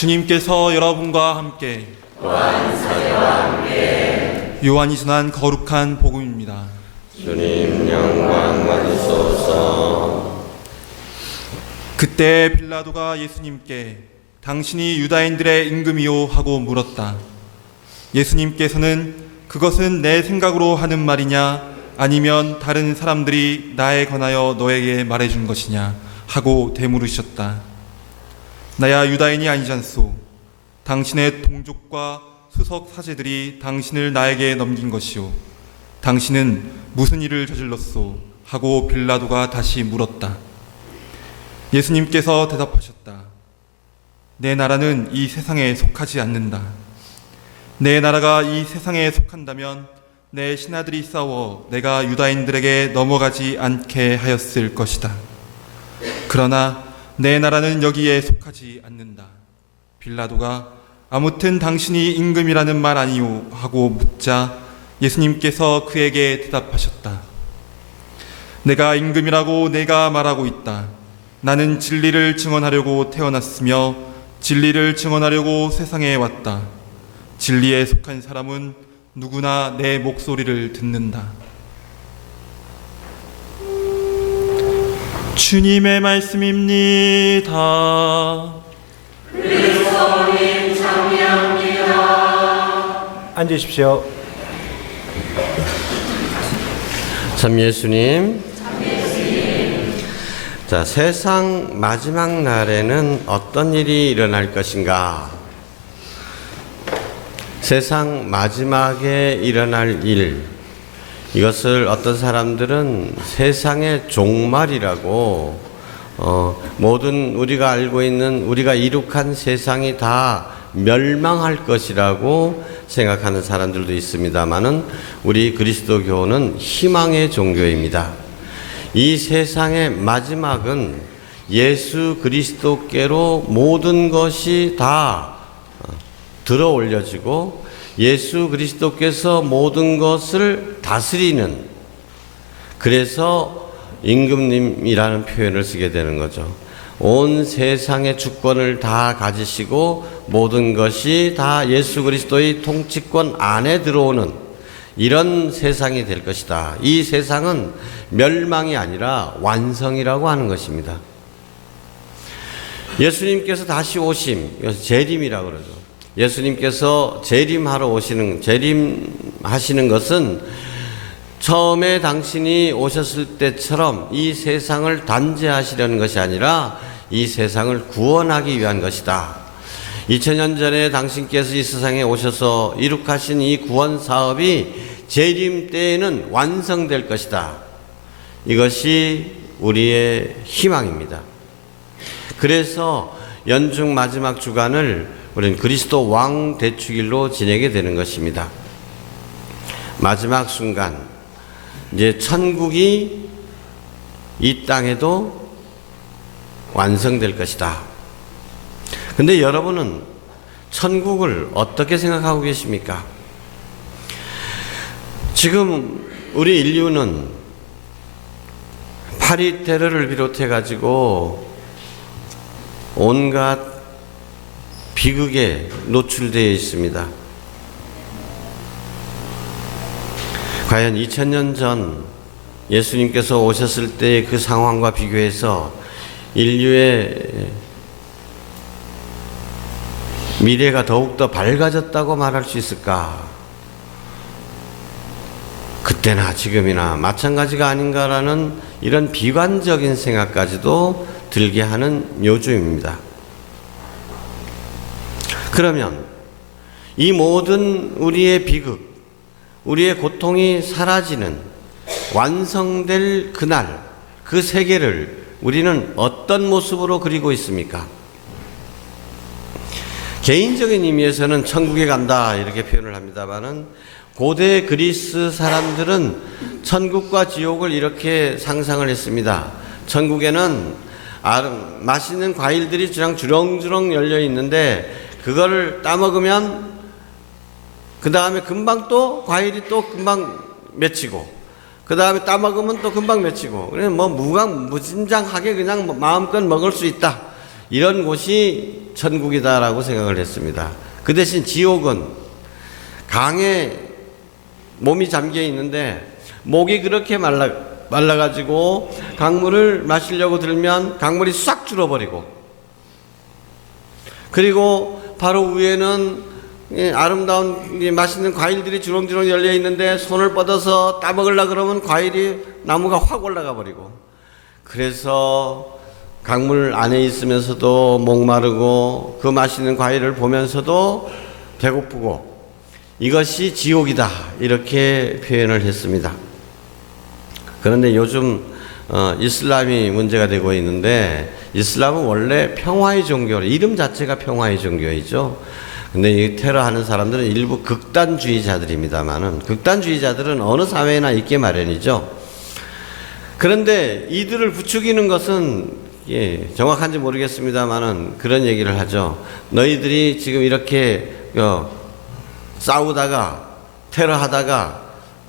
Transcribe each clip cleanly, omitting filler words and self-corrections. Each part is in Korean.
주님께서 여러분과 함께 요한이 전한 거룩한 복음입니다. 주님 영광 받으소서. 그때 빌라도가 예수님께 당신이 유다인들의 임금이요 하고 물었다. 예수님께서는 그것은 내 생각으로 하는 말이냐 아니면 다른 사람들이 나에 관하여 너에게 말해준 것이냐 하고 되물으셨다. 나야 유다인이 아니잖소. 당신의 동족과 수석 사제들이 당신을 나에게 넘긴 것이요. 당신은 무슨 일을 저질렀소? 하고 빌라도가 다시 물었다. 예수님께서 대답하셨다. 내 나라는 이 세상에 속하지 않는다. 내 나라가 이 세상에 속한다면 내 신하들이 싸워 내가 유다인들에게 넘어가지 않게 하였을 것이다. 그러나 내 나라는 여기에 속하지 않는다. 빌라도가 아무튼 당신이 임금이라는 말 아니오 하고 묻자 예수님께서 그에게 대답하셨다. 내가 임금이라고 내가 말하고 있다. 나는 진리를 증언하려고 태어났으며 진리를 증언하려고 세상에 왔다. 진리에 속한 사람은 누구나 내 목소리를 듣는다. 주님의 말씀입니다. 그리스도님 참여합니다. 앉으십시오. 참 예수님. 자, 세상 마지막 날에는 어떤 일이 일어날 것인가? 세상 마지막에 일어날 일, 이것을 어떤 사람들은 세상의 종말이라고, 모든 우리가 알고 있는 우리가 이룩한 세상이 다 멸망할 것이라고 생각하는 사람들도 있습니다만은 우리 그리스도교는 희망의 종교입니다. 이 세상의 마지막은 예수 그리스도께로 모든 것이 다 들어 올려지고 예수 그리스도께서 모든 것을 다스리는, 그래서 임금님이라는 표현을 쓰게 되는 거죠. 온 세상의 주권을 다 가지시고 모든 것이 다 예수 그리스도의 통치권 안에 들어오는 이런 세상이 될 것이다. 이 세상은 멸망이 아니라 완성이라고 하는 것입니다. 예수님께서 다시 오심, 이것을 재림이라고 그러죠. 예수님께서 재림하시는 것은 처음에 당신이 오셨을 때처럼 이 세상을 단죄하시려는 것이 아니라 이 세상을 구원하기 위한 것이다. 2000년 전에 당신께서 이 세상에 오셔서 이룩하신 이 구원 사업이 재림 때에는 완성될 것이다. 이것이 우리의 희망입니다. 그래서 연중 마지막 주간을 우리는 그리스도 왕 대축일로 지내게 되는 것입니다. 마지막 순간, 이제 천국이 이 땅에도 완성될 것이다. 근데 여러분은 천국을 어떻게 생각하고 계십니까? 지금 우리 인류는 파리 테러를 비롯해 가지고 온갖 비극에 노출되어 있습니다. 과연 2000년 전 예수님께서 오셨을 때의 그 상황과 비교해서 인류의 미래가 더욱더 밝아졌다고 말할 수 있을까? 그때나 지금이나 마찬가지가 아닌가라는 이런 비관적인 생각까지도 들게 하는 요즘입니다. 그러면 이 모든 우리의 비극, 우리의 고통이 사라지는 완성될 그날, 그 세계를 우리는 어떤 모습으로 그리고 있습니까? 개인적인 의미에서는 천국에 간다 이렇게 표현을 합니다만은 고대 그리스 사람들은 천국과 지옥을 이렇게 상상을 했습니다. 천국에는 맛있는 과일들이 주렁주렁 열려 있는데 그거를 따먹으면 그 다음에 금방 또 과일이 또 금방 맺히고 그 다음에 따먹으면 또 금방 맺히고 그래서 뭐 무진장하게 그냥 마음껏 먹을 수 있다. 이런 곳이 천국이다라고 생각을 했습니다. 그 대신 지옥은 강에 몸이 잠겨 있는데 목이 그렇게 말라가지고 강물을 마시려고 들면 강물이 싹 줄어버리고, 그리고 바로 위에는 아름다운 맛있는 과일들이 주렁주렁 열려 있는데 손을 뻗어서 따먹으려고 그러면 나무가 확 올라가 버리고, 그래서 강물 안에 있으면서도 목마르고 그 맛있는 과일을 보면서도 배고프고, 이것이 지옥이다 이렇게 표현을 했습니다. 그런데 요즘 이슬람이 문제가 되고 있는데, 이슬람은 원래 평화의 종교, 이름 자체가 평화의 종교이죠. 근데 이 테러하는 사람들은 일부 극단주의자들입니다만은, 극단주의자들은 어느 사회나 있게 마련이죠. 그런데 이들을 부추기는 것은 정확한지 모르겠습니다만은 그런 얘기를 하죠. 너희들이 지금 이렇게 싸우다가 테러하다가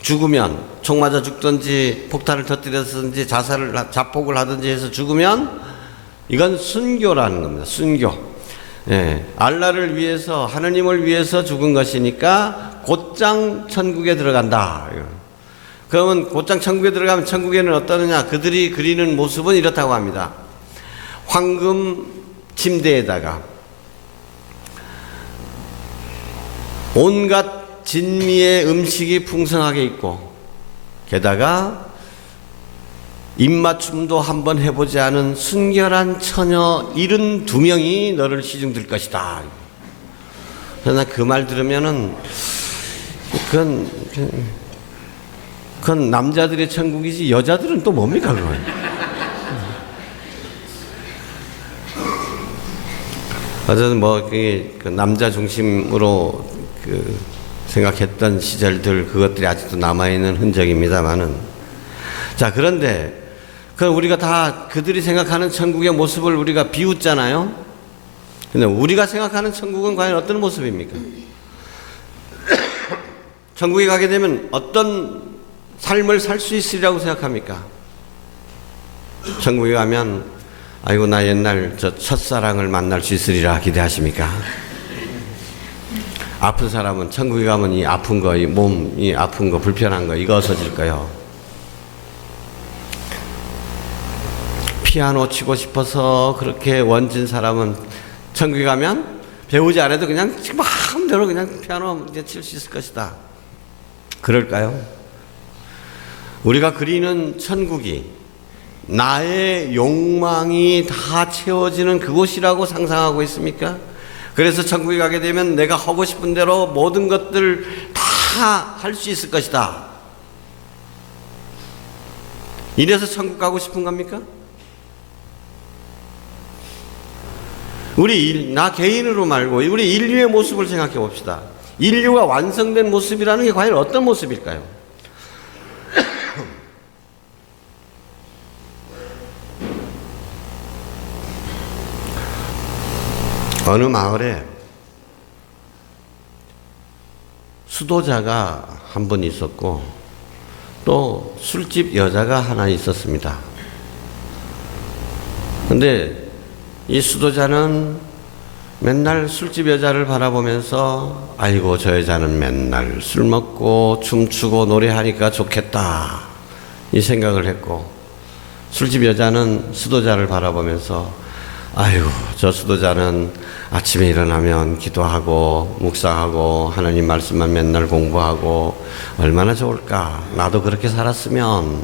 죽으면, 총 맞아 죽든지 폭탄을 터뜨렸든지 자폭을 하든지 해서 죽으면 이건 순교라는 겁니다. 순교. 알라를 위해서, 하느님을 위해서 죽은 것이니까 곧장 천국에 들어간다. 그러면 곧장 천국에 들어가면 천국에는 어떠느냐? 그들이 그리는 모습은 이렇다고 합니다. 황금 침대에다가 온갖 진미의 음식이 풍성하게 있고, 게다가 입맞춤도 한번 해보지 않은 순결한 처녀 72명이 너를 시중들 것이다. 그러나 그 말 들으면은 그건 남자들의 천국이지 여자들은 또 뭡니까 그건? 어쨌든 그 남자 중심으로 생각했던 시절들, 그것들이 아직도 남아있는 흔적입니다만은, 자, 그런데 우리가 다 그들이 생각하는 천국의 모습을 우리가 비웃잖아요. 근데 우리가 생각하는 천국은 과연 어떤 모습입니까? 천국에 가게 되면 어떤 삶을 살 수 있으리라고 생각합니까? 천국에 가면 아이고 나 옛날 저 첫사랑을 만날 수 있으리라 기대하십니까? 아픈 사람은 천국에 가면 이 아픈 거, 이 몸이 아픈 거, 불편한 거, 이거 없어질까요? 피아노 치고 싶어서 그렇게 원진 사람은 천국에 가면 배우지 않아도 그냥 마음대로 그냥 피아노 칠 수 있을 것이다. 그럴까요? 우리가 그리는 천국이 나의 욕망이 다 채워지는 그곳이라고 상상하고 있습니까? 그래서 천국에 가게 되면 내가 하고 싶은 대로 모든 것들 다 할 수 있을 것이다. 이래서 천국 가고 싶은 겁니까? 나 개인으로 말고 우리 인류의 모습을 생각해 봅시다. 인류가 완성된 모습이라는 게 과연 어떤 모습일까요? 어느 마을에 수도자가 한 분 있었고 또 술집 여자가 하나 있었습니다. 근데 이 수도자는 맨날 술집 여자를 바라보면서 아이고 저 여자는 맨날 술 먹고 춤추고 노래하니까 좋겠다 이 생각을 했고, 술집 여자는 수도자를 바라보면서 아유 저 수도자는 아침에 일어나면 기도하고 묵상하고 하나님 말씀만 맨날 공부하고 얼마나 좋을까, 나도 그렇게 살았으면.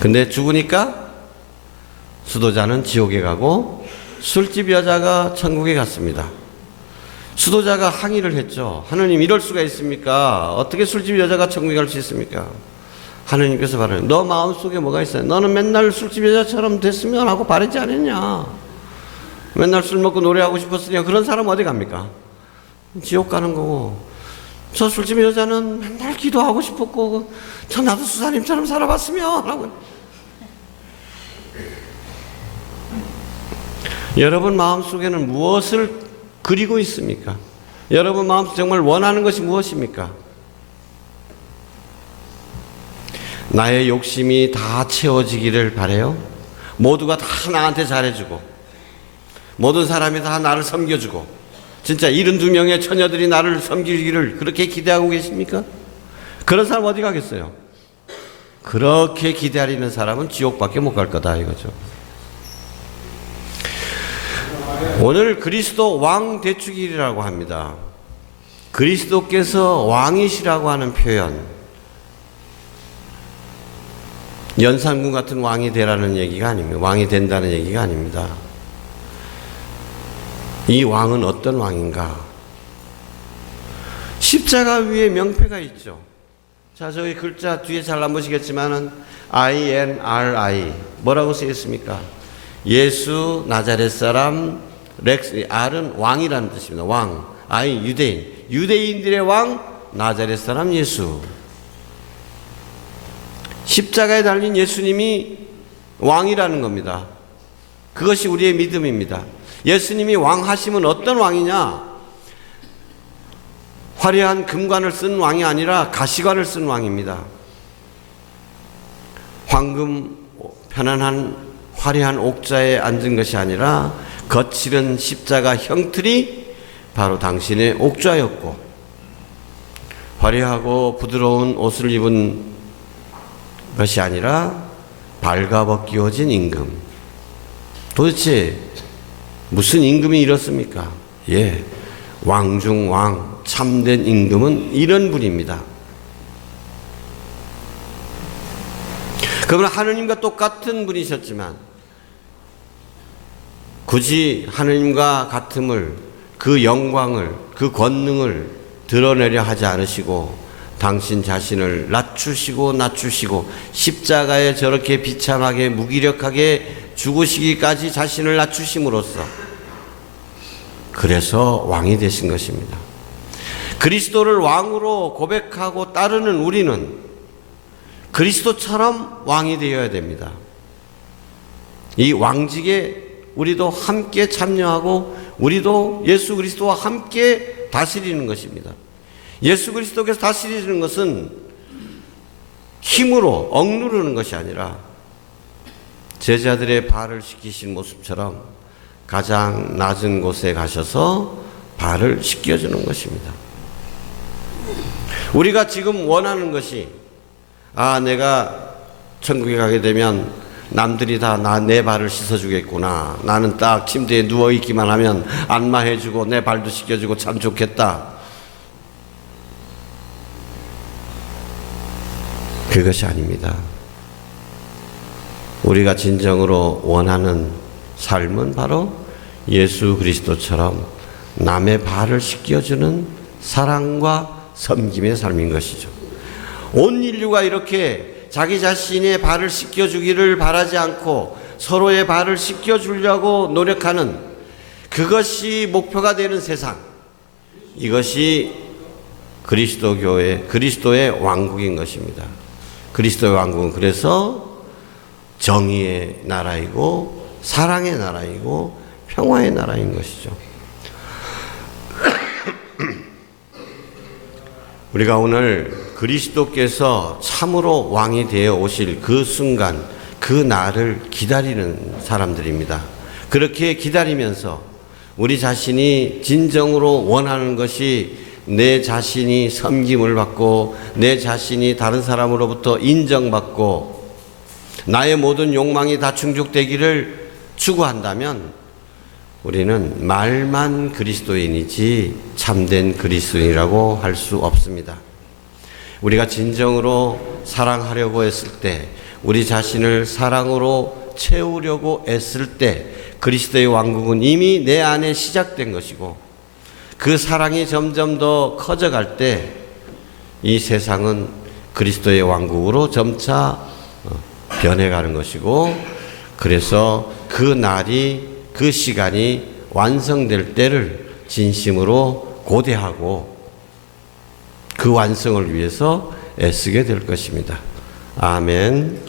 근데 죽으니까 수도자는 지옥에 가고 술집 여자가 천국에 갔습니다. 수도자가 항의를 했죠. 하느님 이럴 수가 있습니까? 어떻게 술집 여자가 천국에 갈 수 있습니까? 하느님께서 바라요. 너 마음속에 뭐가 있어요? 너는 맨날 술집 여자처럼 됐으면 하고 바라지 않았냐? 맨날 술 먹고 노래하고 싶었으니까 그런 사람 어디 갑니까? 지옥 가는 거고, 저 술집 여자는 맨날 기도하고 싶었고 저 나도 수사님처럼 살아봤으면 하고. 여러분 마음속에는 무엇을 그리고 있습니까? 여러분 마음속에 정말 원하는 것이 무엇입니까? 나의 욕심이 다 채워지기를 바라요? 모두가 다 나한테 잘해주고 모든 사람이 다 나를 섬겨주고 진짜 72명의 처녀들이 나를 섬기기를 그렇게 기대하고 계십니까? 그런 사람 어디 가겠어요? 그렇게 기다리는 사람은 지옥밖에 못 갈 거다 이거죠. 오늘 그리스도 왕 대축일이라고 합니다. 그리스도께서 왕이시라고 하는 표현, 연산군 같은 왕이 되라는 얘기가 아닙니다. 왕이 된다는 얘기가 아닙니다. 이 왕은 어떤 왕인가? 십자가 위에 명패가 있죠. 자, 저기 글자 뒤에 잘 안 보시겠지만은 INRI 뭐라고 쓰였습니까? 예수 나자렛 사람, 렉스, R은 왕이라는 뜻입니다. 왕, I 유대인, 유대인들의 왕 나자렛 사람 예수. 십자가에 달린 예수님이 왕이라는 겁니다. 그것이 우리의 믿음입니다. 예수님이 왕하심은 어떤 왕이냐? 화려한 금관을 쓴 왕이 아니라 가시관을 쓴 왕입니다. 황금 편안한 화려한 옥자에 앉은 것이 아니라 거칠은 십자가 형틀이 바로 당신의 옥좌였고, 화려하고 부드러운 옷을 입은 것이 아니라 발가벗기워진 임금. 도대체 무슨 임금이 이렇습니까? 예, 왕중 왕, 참된 임금은 이런 분입니다. 그러면 하느님과 똑같은 분이셨지만 굳이 하느님과 같음을, 그 영광을, 그 권능을 드러내려 하지 않으시고 당신 자신을 낮추시고 십자가에 저렇게 비참하게 무기력하게 죽으시기까지 자신을 낮추심으로써 그래서 왕이 되신 것입니다. 그리스도를 왕으로 고백하고 따르는 우리는 그리스도처럼 왕이 되어야 됩니다. 이 왕직에 우리도 함께 참여하고 우리도 예수 그리스도와 함께 다스리는 것입니다. 예수 그리스도께서 다스리는 것은 힘으로 억누르는 것이 아니라 제자들의 발을 씻기신 모습처럼 가장 낮은 곳에 가셔서 발을 씻겨주는 것입니다. 우리가 지금 원하는 것이 내가 천국에 가게 되면 남들이 다 내 발을 씻어주겠구나. 나는 딱 침대에 누워있기만 하면 안마해주고 내 발도 씻겨주고 참 좋겠다. 그것이 아닙니다. 우리가 진정으로 원하는 삶은 바로 예수 그리스도처럼 남의 발을 씻겨주는 사랑과 섬김의 삶인 것이죠. 온 인류가 이렇게 자기 자신의 발을 씻겨주기를 바라지 않고 서로의 발을 씻겨주려고 노력하는 그것이 목표가 되는 세상, 이것이 그리스도의 왕국인 것입니다. 그리스도의 왕국은 그래서 정의의 나라이고 사랑의 나라이고 평화의 나라인 것이죠. 우리가 오늘 그리스도께서 참으로 왕이 되어 오실 그 순간, 그 날을 기다리는 사람들입니다. 그렇게 기다리면서 우리 자신이 진정으로 원하는 것이 내 자신이 섬김을 받고 내 자신이 다른 사람으로부터 인정받고 나의 모든 욕망이 다 충족되기를 추구한다면 우리는 말만 그리스도인이지 참된 그리스도인이라고 할 수 없습니다. 우리가 진정으로 사랑하려고 했을 때, 우리 자신을 사랑으로 채우려고 애쓸 때 그리스도의 왕국은 이미 내 안에 시작된 것이고, 그 사랑이 점점 더 커져갈 때 이 세상은 그리스도의 왕국으로 점차 변해가는 것이고, 그래서 그 날이, 그 시간이 완성될 때를 진심으로 고대하고 그 완성을 위해서 애쓰게 될 것입니다. 아멘.